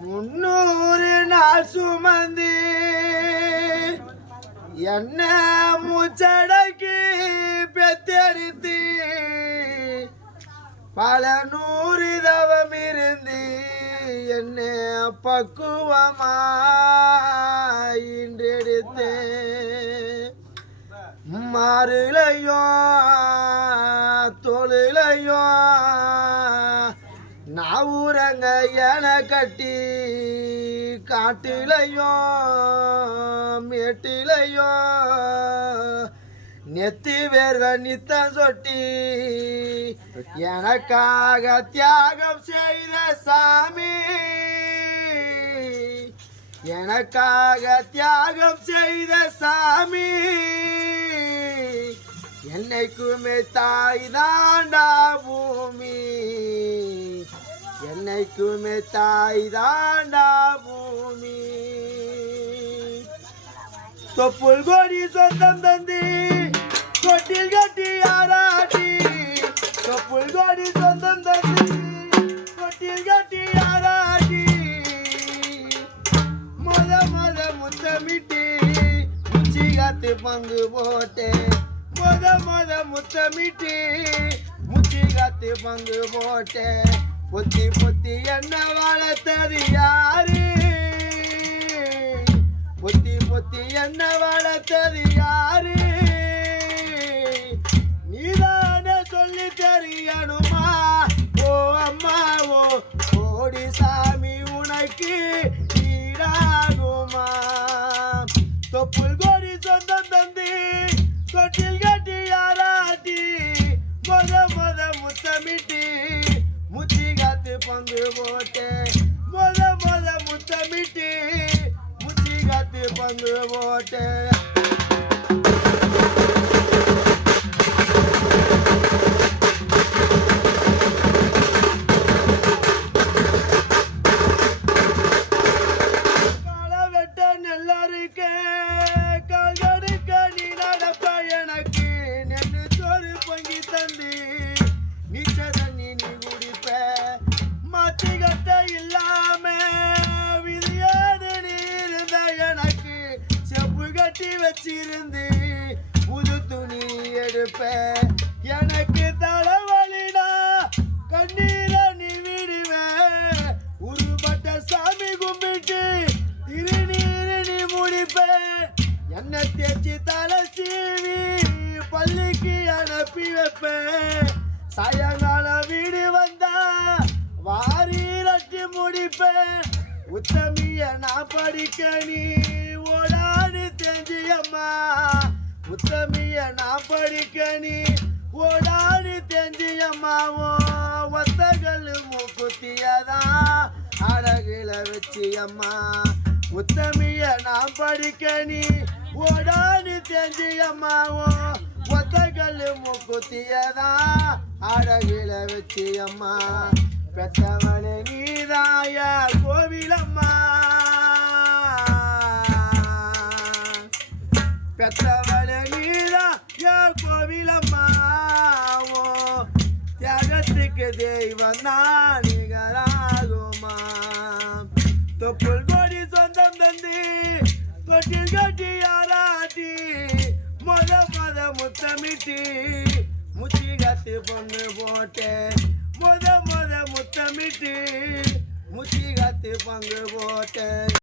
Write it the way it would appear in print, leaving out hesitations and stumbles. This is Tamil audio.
300 நாள் சுமந்து என்ன மூச்சடக்கி பெத்தெடுத்து பல 100 தவம் இருந்து என்ன பக்குவமா இன்றெடுத்து மாறுலையோ தொழிலையோ நாவூரங்க என கட்டி காட்டிலையோ மேட்டிலையோ நெத்தி வேர்வ நித்தம் சொட்டி எனக்காக தியாகம் செய்த சாமி எனக்காக தியாகம் செய்த சாமி என்னைக்குமே தாய் தாண்டா பூமி என்னைக்குமே தாய் தாண்டா பூமி தொப்புள் கொடி சொந்தம் தந்தி தொட்டில் கட்டி ஆராட்டி தொப்புள் கொடி சொந்தம் தந்தி தொட்டில் கட்டி ஆராட்டி மொத முத்தமிட்டு முச்சி காத்து பங்கு போட்டேன் மொத முத்தமிட்டு முச்சி காத்து பங்கு போட்டேன் பொத்தி பொத்தி என்ன வளர்த்தது யாரு பொத்தி பொத்தி என்ன வளர்த்தது யாரு நீதானே சொல்லி தெரியணுமா ஓ அம்மாவோ ஓடி சாமி உனக்கு ஈடாகுமா தொப்புள் கோடி சொந்தம் தந்தி தொட்டில் கட்டி யாராட்டி மொத முத்தமிட்டு முச்சி காத்து பங்கு போட்டேன் மொத முத்தமிட்டு முச்சி காத்து பங்கு போட்டேன் காலை வெட்ட நெல்லறுக்க கால் கடுக்க நீ நடப்ப எனக்கு நெல்லு சோறு பொங்கி தந்தி நீச்ச தண்ணி நீ குடிப்ப மாத்தி கட்ட இல்லாம விதியாது நீ இருந்த எனக்கு செப்பு கட்டி வச்சிருந்து புது துணி எடுப்ப எனக்கு தலைவலிடா கண்ணீரை நீ விடுவ உருப்பட்ட சாமி கும்பிட்டு திருநீர் நீ முடிப்ப என்ன தேய்ச்சி தலை சீவி பள்ளிக்கு அனுப்பி வைப்பேன் சாயங்கால வீடு வந்தா வாரி ரட்டி முடிப்பேன் உத்தமிய நான் படிக்க நீ ஓடான்னு தெரிஞ்சியம்மா உத்தமிய நான் படிக்க நீ ஓடான்னு தெரிஞ்சியம்மாவோ ஒத்தகல் மூக்குத்தியதான் அழகுல வச்சியம்மா உத்தமிய நான் படிக்க நீ ஓடான்னு தெரிஞ்சியம்மாவோ ஒத்தகல் மூக்குத்தியதான் அழகுல வச்சியம்மா பெற்றவளே நீதாய கோவிலம்மா பெற்றவளே நீதாய கோவிலம்மா ஓ தியாகத்துக்கு தெய்வம் நான் நிகராகுமா தொப்புள் கொடி சொந்தம் தந்தி தொட்டில் கட்டி ஆராட்டி மொத முத்தமிட்டு முச்சி காத்து பொண்ணு போட்டேன் மொத முத்தமிட்டு முச்சி காத்து பங்கு போட்டேன்.